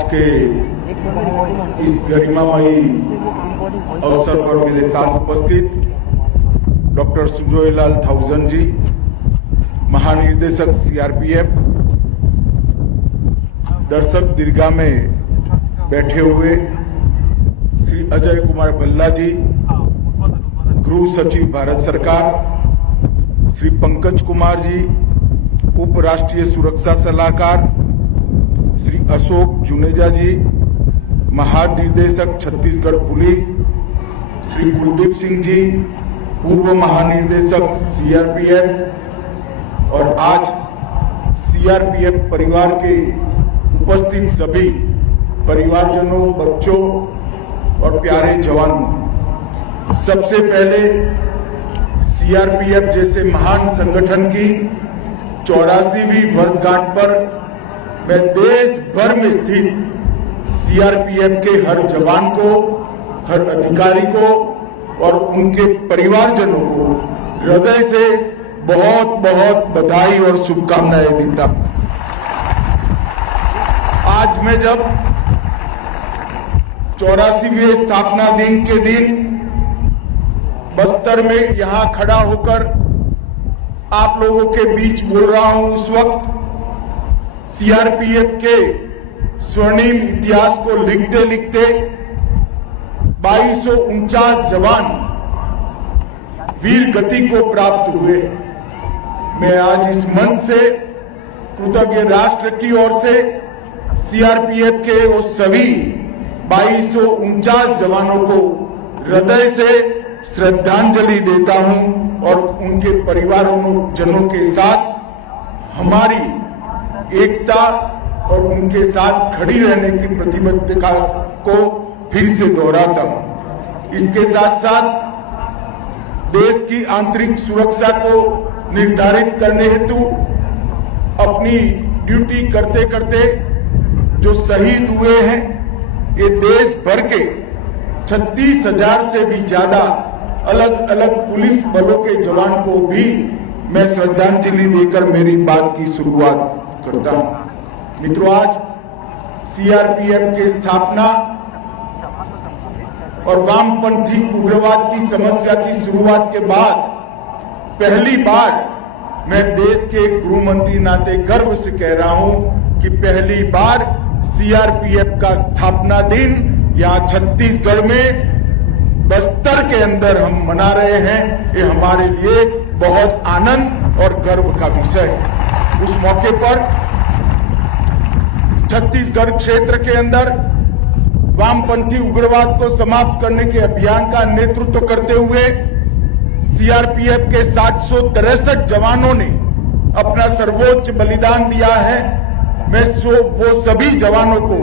आज के इस गरिमामयी अवसर पर मेरे साथ उपस्थित डॉक्टर सुजोय लाल थाउजन जी, महानिदेशक सीआरपीएफ, दर्शक दीर्घा में बैठे हुए श्री अजय कुमार भल्ला जी, गृह सचिव भारत सरकार, श्री पंकज कुमार जी, उप राष्ट्रीय सुरक्षा सलाहकार, श्री अशोक जुनेजा जी, महानिदेशक छत्तीसगढ़ पुलिस, श्री कुलदीप सिंह जी, पूर्व महानिदेशक सीआरपीएफ, और आज सीआरपीएफ परिवार के उपस्थित सभी परिवारजनों, बच्चों और प्यारे जवानों, सबसे पहले सीआरपीएफ जैसे महान संगठन की 84वीं वर्षगांठ पर मैं देश भर में स्थित सीआरपीएफ के हर जवान को, हर अधिकारी को और उनके परिवारजनों को हृदय से बहुत बहुत बधाई और शुभकामनाएं देता हूं। आज मैं जब 84वें स्थापना दिन के दिन बस्तर में यहां खड़ा होकर आप लोगों के बीच बोल रहा हूं, उस वक्त सीआरपीएफ के स्वर्णिम इतिहास को लिखते लिखते 2249 जवान वीर गति को प्राप्त हुए। मैं आज इस मंच से कृतज्ञ राष्ट्र की ओर से सीआरपीएफ के वो सभी 2249 जवानों को हृदय से श्रद्धांजलि देता हूं और उनके परिवारों जनों के साथ हमारी एकता और उनके साथ खड़ी रहने की प्रतिबद्धता को फिर से दोहराता हूं। इसके साथ साथ देश की आंतरिक सुरक्षा को निर्धारित करने हेतु अपनी ड्यूटी करते करते जो शहीद हुए हैं, ये देश भर के 36,000 से भी ज्यादा अलग अलग पुलिस बलों के जवान को भी मैं श्रद्धांजलि देकर मेरी बात की शुरुआत करता हूं। मित्रों, आज सीआरपीएफ की स्थापना और वामपंथी उग्रवाद की समस्या की शुरुआत के बाद पहली बार मैं देश के गृह मंत्री नाते गर्व से कह रहा हूं कि पहली बार सीआरपीएफ का स्थापना दिन यहाँ छत्तीसगढ़ में बस्तर के अंदर हम मना रहे हैं। ये हमारे लिए बहुत आनंद और गर्व का विषय है। उस मौके पर छत्तीसगढ़ क्षेत्र के अंदर वामपंथी उग्रवाद को समाप्त करने के अभियान का नेतृत्व करते हुए सीआरपीएफ के 763 जवानों ने अपना सर्वोच्च बलिदान दिया है। मैं वो सभी जवानों को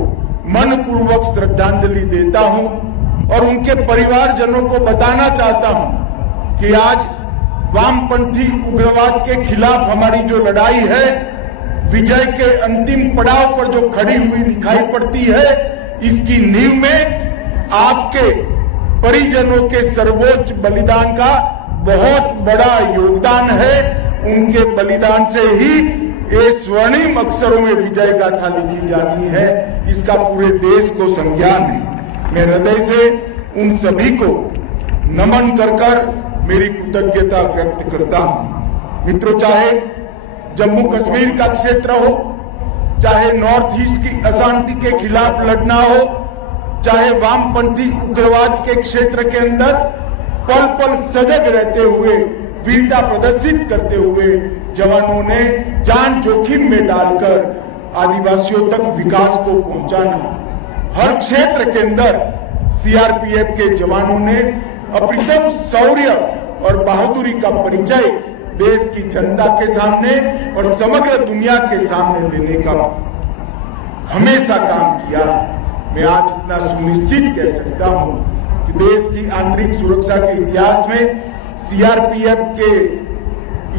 मनपूर्वक श्रद्धांजलि देता हूं और उनके परिवारजनों को बताना चाहता हूं कि आज वामपंथी उग्रवाद के खिलाफ हमारी जो लड़ाई है, विजय के अंतिम पड़ाव पर जो खड़ी हुई दिखाई पड़ती है, इसकी नींव में आपके परिजनों के सर्वोच्च बलिदान का बहुत बड़ा योगदान है। उनके बलिदान से ही ये स्वर्णिम अक्षरों में विजय गाथा लिखी जाती है, इसका पूरे देश को संज्ञान है। मैं हृदय से उन सभी को नमन कर मेरी कृतज्ञता व्यक्त करता हूं। मित्रों, चाहे जम्मू कश्मीर का क्षेत्र हो, चाहे नॉर्थ ईस्ट की अशांति के खिलाफ लड़ना हो, चाहे वामपंथी उग्रवाद के क्षेत्र के अंदर पल पल सजग रहते हुए, वीरता प्रदर्शित करते हुए जवानों ने जान जोखिम में डालकर आदिवासियों तक विकास को पहुंचाना, हर क्षेत्र के अंदर सीआरपीएफ के जवानों ने अप्रतिम शौर्य और बहादुरी का परिचय देश की जनता के सामने और समग्र दुनिया के सामने देने का हमेशा काम किया। मैं आज इतना सुनिश्चित कह सकता हूं कि देश की आंतरिक सुरक्षा के इतिहास में सीआरपीएफ के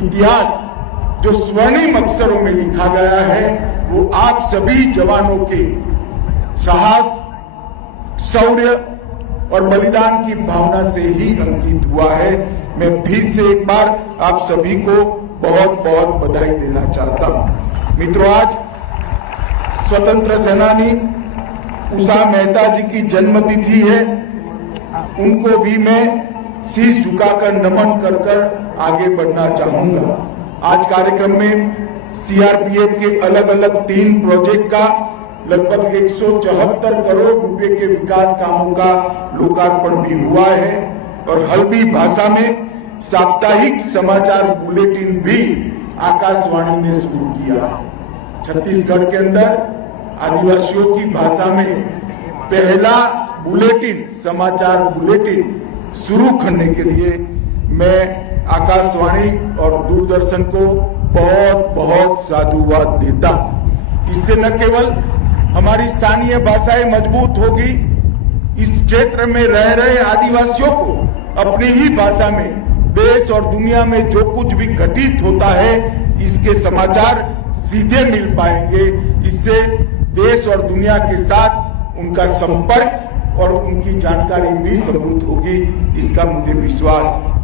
इतिहास जो स्वर्णिम अक्षरों में लिखा गया है, वो आप सभी जवानों के साहस, शौर्य और बलिदान की भावना से ही अंकित हुआ है। मैं फिर से एक बार आप सभी को बहुत बहुत बधाई देना चाहता हूं। मित्रों, आज स्वतंत्र सेनानी उषा मेहता जी की जन्मतिथि है, उनको भी मैं शीश झुकाकर नमन कर कर आगे बढ़ना चाहूंगा। आज कार्यक्रम में सीआरपीएफ के अलग अलग 3 प्रोजेक्ट का लगभग 174 करोड़ रुपए के विकास कामों का लोकार्पण भी हुआ है और हल्बी भाषा में साप्ताहिक समाचार बुलेटिन भी आकाशवाणी ने शुरू किया। छत्तीसगढ़ के अंदर आदिवासियों की भाषा में पहला बुलेटिन, समाचार बुलेटिन शुरू करने के लिए मैं आकाशवाणी और दूरदर्शन को बहुत बहुत साधुवाद देता हूं। इससे न केवल हमारी स्थानीय भाषाएं मजबूत होगी, इस क्षेत्र में रह रहे आदिवासियों को अपनी ही भाषा में देश और दुनिया में जो कुछ भी घटित होता है इसके समाचार सीधे मिल पाएंगे। इससे देश और दुनिया के साथ उनका संपर्क और उनकी जानकारी भी समृद्ध होगी, इसका मुझे विश्वास है।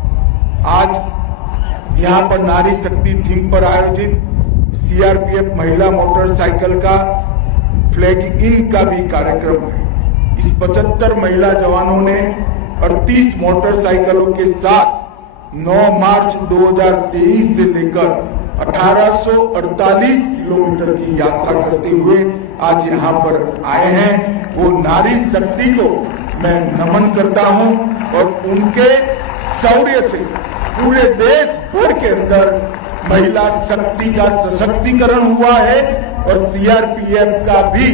आज यहाँ पर नारी शक्ति थीम पर आयोजित सीआरपीएफ महिला मोटरसाइकिल का फ्लैग इन का भी कार्यक्रम है। इस 75 महिला जवानों ने 38 मोटरसाइकिलों के साथ 9 मार्च 2023 से लेकर 1848 किलोमीटर की यात्रा करते हुए आज यहाँ पर आए हैं। वो नारी शक्ति को मैं नमन करता हूँ और उनके शौर्य से पूरे देश भर के अंदर महिला शक्ति का सशक्तिकरण हुआ है और सीआरपीएफ का भी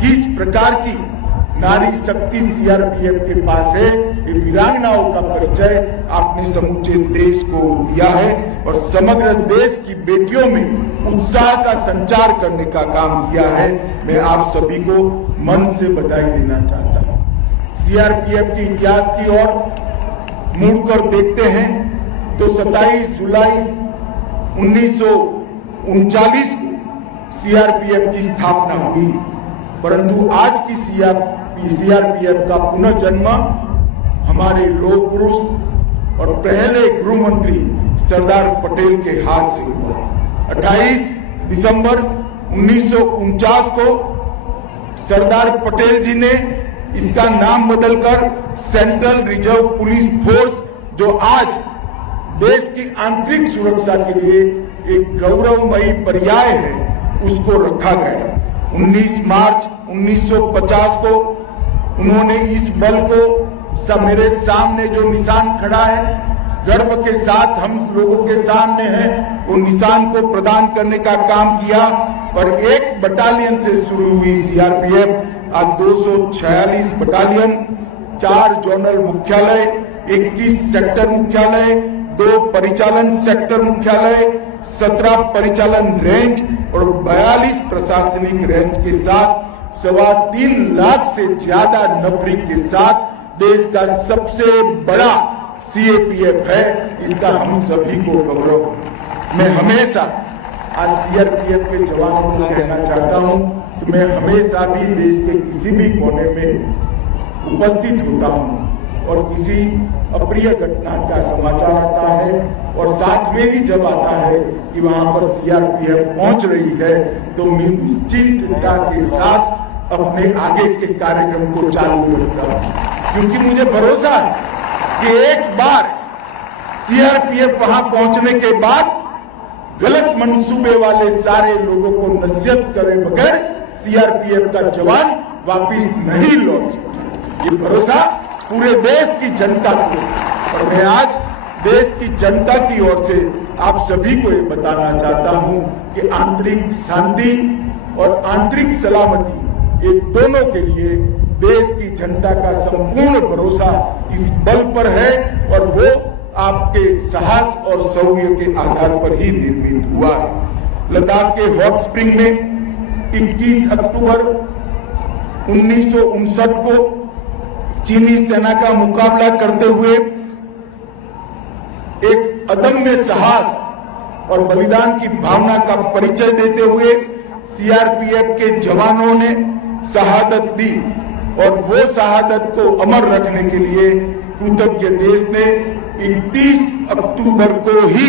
किस प्रकार की नारी शक्ति सीआरपीएफ के पास है, ये वीरांगनाओं का परिचय आपने समूचे देश को दिया है और समग्र देश की बेटियों में उत्साह का संचार करने का काम किया है। मैं आप सभी को मन से बधाई देना चाहता हूँ। सीआरपीएफ के इतिहास की ओर मुड़कर देखते हैं तो 27 जुलाई 1939 को सीआरपीएफ की स्थापना हुई, परंतु आज की सीआरपीएफ का पुनर्जन्म हमारे लोक पुरुष और पहले गृह मंत्री सरदार पटेल के हाथ से हुआ। 28 दिसंबर 1949 को सरदार पटेल जी ने इसका नाम बदलकर सेंट्रल रिजर्व पुलिस फोर्स, जो आज देश की आंतरिक सुरक्षा के लिए एक गौरवमयी पर्याय है, उसको रखा गया। 19 मार्च 1950 को उन्होंने इस बल को मेरे सामने जो निशान खड़ा है, गर्व के साथ हम लोगों के सामने है, वो निशान को प्रदान करने का काम किया और 1 बटालियन से शुरू हुई सीआरपीएफ आज 246 बटालियन, 4 जोनल मुख्यालय, 21 सेक्टर मुख्यालय, 2 परिचालन सेक्टर मुख्यालय, 17 परिचालन रेंज और 42 प्रशासनिक रेंज के साथ 3.25 लाख से ज्यादा नौकरी के साथ देश का सबसे बड़ा सीएपीएफ है। इसका हम सभी को गौरव है। मैं हमेशा आज सीआरपीएफ के जवानों को कहना चाहता हूं कि मैं हमेशा भी देश के किसी भी कोने में उपस्थित होता हूं और किसी अप्रिय घटना का समाचार आता है और साथ में ही जब आता है कि वहां पर सीआरपीएफ पहुंच रही है तो मैं निश्चिंतता के साथ अपने आगे के कार्यक्रम को चालू रखता हूं, क्योंकि मुझे भरोसा है कि एक बार सीआरपीएफ वहां पहुंचने के बाद गलत मंसूबे वाले सारे लोगों को नसीहत करे बगैर सीआरपीएफ का जवान वापिस नहीं लौट सकता। ये भरोसा पूरे देश की जनता को, और मैं आज देश की जनता की ओर से आप सभी को ये बताना चाहता हूं कि आंतरिक शांति और आंतरिक सलामती, ये दोनों के लिए देश की जनता का संपूर्ण भरोसा इस बल पर है और वो आपके साहस और शौर्य के आधार पर ही निर्मित हुआ है। लद्दाख के हॉट स्प्रिंग में 21 अक्टूबर 1959 को चीनी सेना का मुकाबला करते हुए एक अदम्य साहस और बलिदान की भावना का परिचय देते हुए सीआरपीएफ के जवानों ने शहादत दी और वो शहादत को अमर रखने के लिए कृतज्ञ देश ने 31 अक्टूबर को ही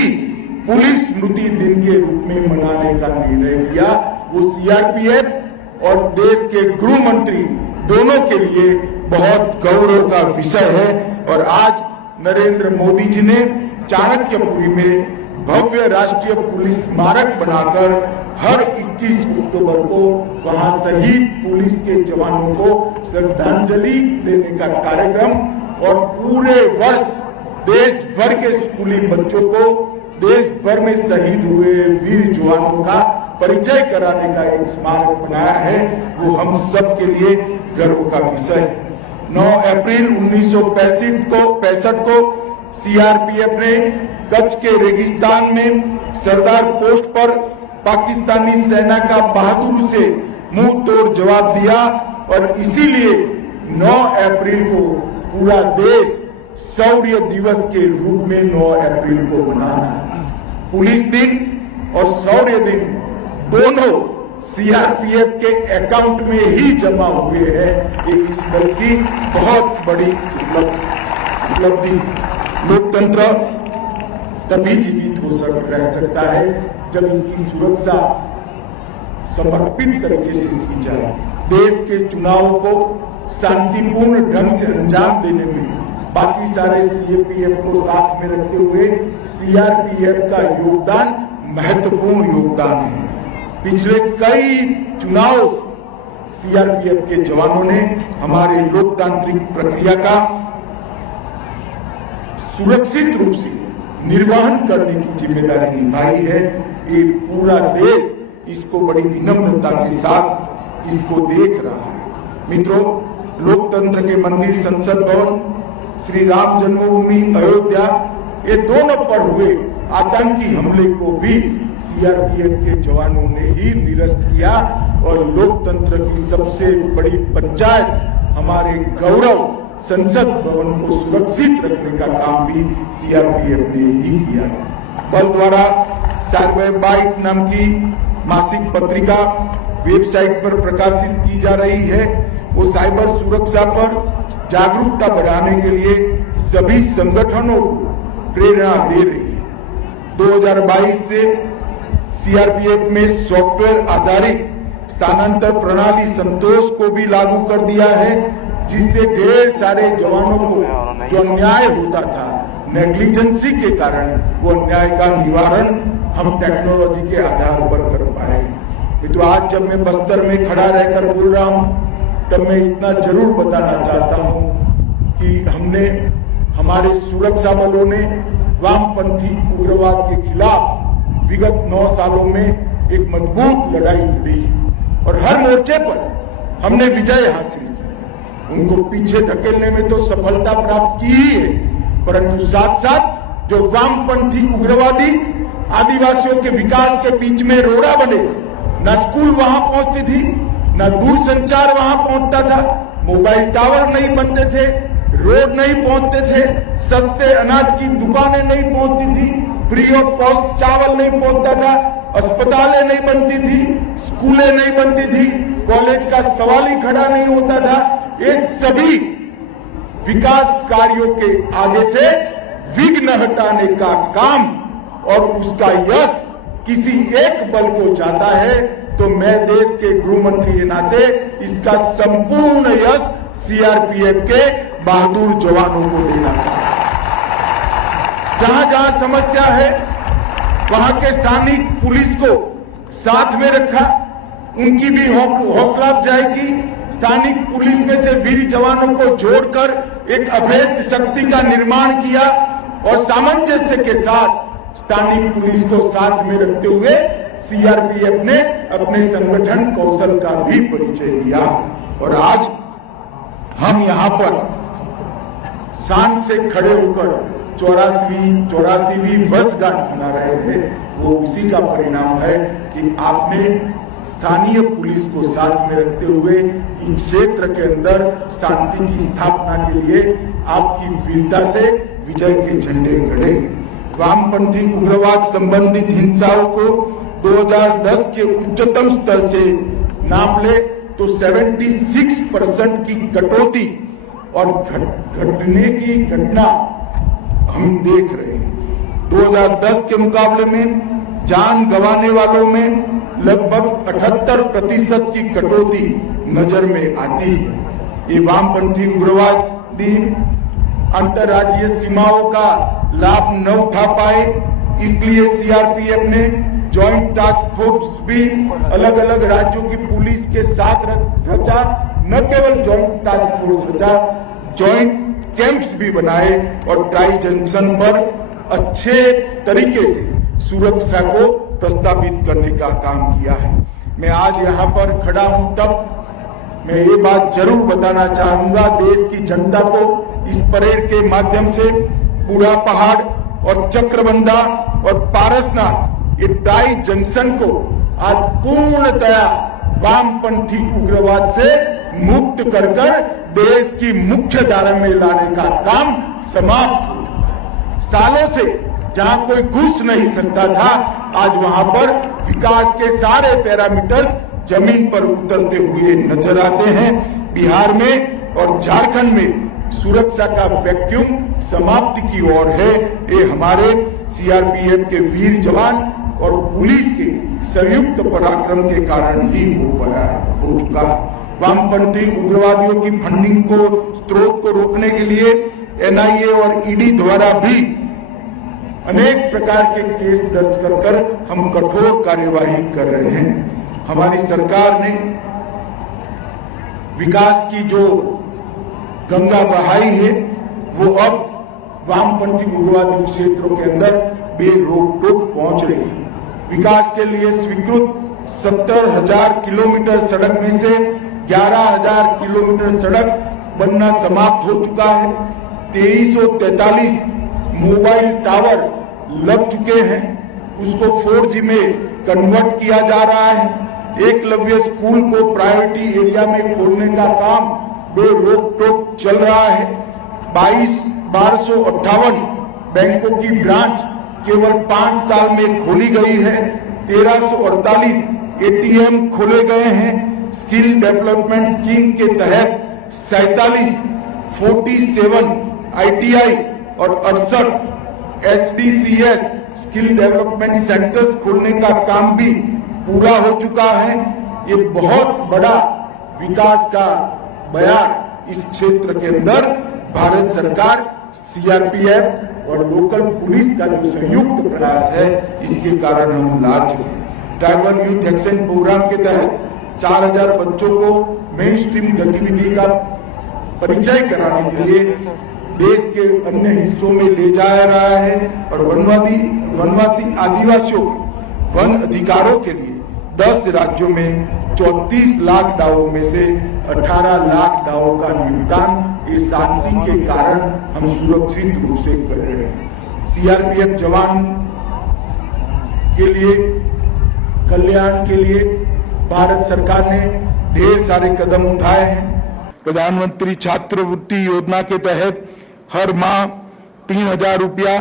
पुलिस स्मृति दिन के रूप में मनाने का निर्णय किया। वो सीआरपीएफ और देश के गृह मंत्री दोनों के लिए बहुत गौरव का विषय है। और आज नरेंद्र मोदी जी ने चाणक्यपुरी में भव्य राष्ट्रीय पुलिस स्मारक बनाकर हर 21 अक्टूबर को वहां शहीद पुलिस के जवानों को श्रद्धांजलि देने का कार्यक्रम और पूरे वर्ष देश भर के स्कूली बच्चों को देश भर में शहीद हुए वीर जवानों का परिचय कराने का एक स्मारक बनाया है, वो हम सब के लिए गर्व का विषय है। 9 अप्रैल 1965 को सीआरपीएफ ने कच्छ के रेगिस्तान में सरदार पोस्ट पर पाकिस्तानी सेना का बहादुर से मुंह तोड़ जवाब दिया और इसीलिए 9 अप्रैल को पूरा देश शौर्य दिवस के रूप में 9 अप्रैल को मनाना है। पुलिस दिन और शौर्य दिन दोनों सीआरपीएफ के अकाउंट में ही जमा हुए हैं। ये इस बल की बहुत बड़ी उपलब्धि। लोकतंत्र तभी जीवित रह सकता है जब इसकी सुरक्षा समर्पित तरीके से की जाए। देश के चुनावों को शांतिपूर्ण ढंग से अंजाम देने में बाकी सारे सीआरपीएफ को साथ में रखते हुए सीआरपीएफ का योगदान महत्वपूर्ण योगदान है। पिछले कई चुनाव सीआरपीएफ के जवानों ने हमारे लोकतांत्रिक प्रक्रिया का सुरक्षित रूप से निर्वहन करने की जिम्मेदारी निभाई है। ये पूरा देश इसको बड़ी विनम्रता के साथ इसको देख रहा है। मित्रों, लोकतंत्र के मंदिर संसद भवन, श्री राम जन्मभूमि अयोध्या, ये दोनों पर हुए आतंकी हमले को भी सीआरपीएफ के जवानों ने ही निरस्त किया और लोकतंत्र की सबसे बड़ी पंचायत हमारे गौरव संसद भवन को सुरक्षित रखने का काम भी सीआरपीएफ ने ही किया। बल द्वारा साइबर बाइट नाम की मासिक पत्रिका वेबसाइट पर प्रकाशित की जा रही है। वो साइबर सुरक्षा पर जागरूकता बढ़ाने के लिए सभी संगठनों को प्रेरणा दे रही है। 2022 से सीआरपीएफ में सॉफ्टवेयर आधारित स्थानांतर प्रणाली संतोष को भी लागू कर दिया है, जिससे ढेर सारे जवानों को जो अन्याय होता था नेग्लिजेंसी के कारण, वो अन्याय का निवारण हम टेक्नोलॉजी के आधार पर कर पाए। तो आज जब मैं बस्तर में खड़ा रहकर बोल रहा हूं, तब मैं इतना जरूर बताना चाहता हूं कि हमने, हमारे सुरक्षा बलों ने वामपंथी उग्रवाद के खिलाफ विगत 9 सालों में एक मजबूत लड़ाई लड़ी और हर मोर्चे पर हमने विजय हासिल की। उनको पीछे धकेलने में तो सफलता प्राप्त की ही है, परंतु साथ साथ जो वामपंथी उग्रवादी आदिवासियों के विकास के बीच में रोड़ा बने, न स्कूल वहां पहुंचती थी, न दूरसंचार वहां पहुंचता था, मोबाइल टावर नहीं बनते थे, रोड नहीं पहुंचते थे, सस्ते अनाज की दुकानें नहीं पहुंचती थी, फ्री ऑफ कॉस्ट चावल नहीं पहुंचता था, अस्पतालें नहीं बनती थी, स्कूलें नहीं बनती थी, कॉलेज का सवाल ही खड़ा नहीं होता था। ये सभी विकास कार्यों के आगे से विघ्न हटाने का काम और उसका यश किसी एक बल को जाता है, तो मैं देश के गृह मंत्री के नाते इसका संपूर्ण यश सीआरपीएफ के बहादुर जवानों को देना चाहता हूं। जहां जहां समस्या है वहां के स्थानीय पुलिस को साथ में रखा, उनकी भी हौसला अफजाई की, स्थानिक पुलिस में से वीर जवानों को जोड़कर एक अभेद्य शक्ति का निर्माण किया और सामंजस्य के साथ स्थानीय पुलिस को साथ में रखते हुए सीआरपीएफ ने अपने संगठन कौशल का भी परिचय दिया। और आज हम यहां पर शान से खड़े होकर 84वीं वर्षगांठ मना रहे थे, वो उसी का परिणाम है कि आपने स्थानीय पुलिस को साथ में रखते हुए इस क्षेत्र के अंदर शांति की स्थापना के लिए आपकी वीरता से विजय के झंडे गड़े। वामपंथी उग्रवाद संबंधित हिंसाओं को 2010 के उच्चतम स्तर से नाप ले तो 76% की कटौती और घटने की घटना हम देख रहे हैं। 2010 के मुकाबले में जान गंवाने वालों में लगभग 78% की कटौती नजर में आती है। ये वामपंथी उग्रवादी अंतर्राज्यीय सीमाओं का लाभ न उठा पाए, इसलिए सीआरपीएफ ने जॉइंट टास्क फोर्स भी अलग अलग राज्यों की पुलिस के साथ रचा। न केवल जॉइंट टास्क फोर्स रचा, जॉइंट कैंप्स भी बनाए और ट्राई जंक्शन पर अच्छे तरीके से सुरक्षा को प्रस्तावित करने का काम किया है। मैं आज यहाँ पर खड़ा हूँ, तब मैं ये बात जरूर बताना चाहूंगा देश की जनता को, इस परेड के माध्यम से पूरा पहाड़ और चक्रबंधा और पारसनाथ, ये ट्राई जंक्शन को आज पूर्णतया वामपंथी उग्रवाद से मुक्त कर देश की मुख्य धारा में लाने का काम समाप्त हो चुका। सालों से जहां कोई घुस नहीं सकता था, आज वहां पर विकास के सारे पैरामीटर्स जमीन पर उतरते हुए नजर आते हैं। बिहार में और झारखंड में सुरक्षा का वैक्यूम समाप्ति की ओर है। ये हमारे सीआरपीएफ के वीर जवान और पुलिस के संयुक्त पराक्रम के कारण ही हो चुका। वामपंथी उग्रवादियों की फंडिंग को, स्रोत को रोकने के लिए एनआईए और ईडी द्वारा भी अनेक प्रकार के केस दर्ज कर हम कठोर कार्यवाही कर रहे हैं। हमारी सरकार ने विकास की जो गंगा बहाई है, वो अब वामपंथी उग्रवादी क्षेत्रों के अंदर बेरोक टोक पहुंच रही है। विकास के लिए स्वीकृत 70,000 किलोमीटर सड़क में से 11,000 किलोमीटर सड़क बनना समाप्त हो चुका है। 2343 मोबाइल टावर लग चुके हैं, उसको 4G में कन्वर्ट किया जा रहा है। एकलव्य स्कूल को प्रायोरिटी एरिया में खोलने का काम बेरोक टोक चल रहा है। 1258 बैंकों की ब्रांच केवल 5 साल में खोली गई है। 1348 एटीएम खोले गए हैं। स्किल डेवलपमेंट स्कीम के तहत 47 ITI और 68 SDCS स्किल डेवलपमेंट सेंटर्स खोलने का काम भी पूरा हो चुका है। ये बहुत बड़ा विकास का बयान इस क्षेत्र के अंदर भारत सरकार, सीआरपीएफ और लोकल पुलिस का जो संयुक्त प्रयास है, इसके कारण हम ला चुके हैं। ट्राइबल यूथ एक्शन प्रोग्राम के तहत 4000 बच्चों को मेन स्ट्रीम गतिविधि का परिचय कराने के लिए देश के अन्य हिस्सों में ले जाया रहा है और वनवासी आदिवासियों के वन अधिकारों के लिए 10 राज्यों में 34 लाख दावों में से 18 लाख दावों का निपटान इस शांति के कारण हम सुरक्षित रूप से कर रहे हैं। सीआरपीएफ जवान के लिए कल्याण के लिए भारत सरकार ने ढेर सारे कदम उठाए हैं। प्रधानमंत्री छात्रवृत्ति योजना के तहत हर माह 3,000 रुपया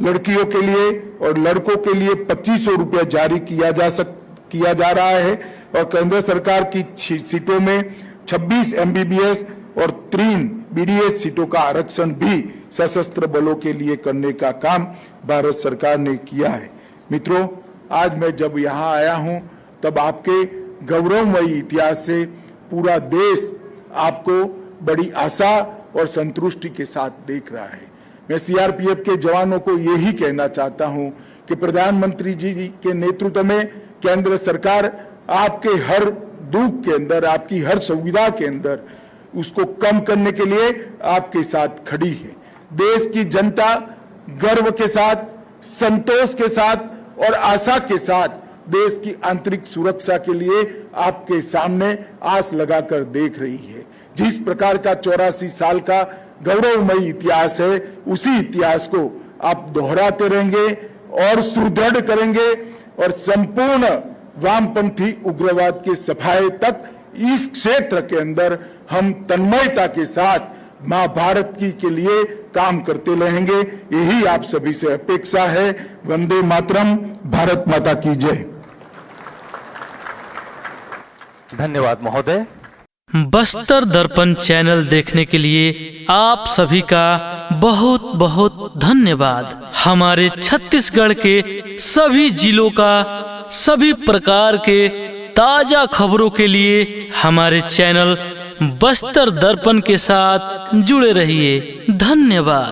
लड़कियों के लिए और लड़कों के लिए 2500 रुपया जारी किया जा रहा है और केंद्र सरकार की सीटों में 26 MBBS और 3 BDS सीटों का आरक्षण भी सशस्त्र बलों के लिए करने का काम भारत सरकार ने किया है। मित्रों, आज मैं जब यहाँ आया हूँ तब आपके गौरवमयी इतिहास से पूरा देश आपको बड़ी आशा और संतुष्टि के साथ देख रहा है। मैं सीआरपीएफ के जवानों को यही कहना चाहता हूं कि प्रधानमंत्री जी के नेतृत्व में केंद्र सरकार आपके हर दुख के अंदर, आपकी हर सुविधा के अंदर उसको कम करने के लिए आपके साथ खड़ी है। देश की जनता गर्व के साथ, संतोष के साथ और आशा के साथ देश की आंतरिक सुरक्षा के लिए आपके सामने आस लगाकर देख रही है। जिस प्रकार का 84 साल का गौरवमयी इतिहास है, उसी इतिहास को आप दोहराते रहेंगे और सुदृढ़ करेंगे और संपूर्ण वामपंथी उग्रवाद के सफाये तक इस क्षेत्र के अंदर हम तन्मयता के साथ मां भारत की के लिए काम करते रहेंगे। यही आप सभी से अपेक्षा है। वंदे मातरम। भारत माता की जय। धन्यवाद महोदय। बस्तर दर्पण चैनल देखने के लिए आप सभी का बहुत बहुत धन्यवाद। हमारे छत्तीसगढ़ के सभी जिलों का सभी प्रकार के ताजा खबरों के लिए हमारे चैनल बस्तर दर्पण के साथ जुड़े रहिए। धन्यवाद।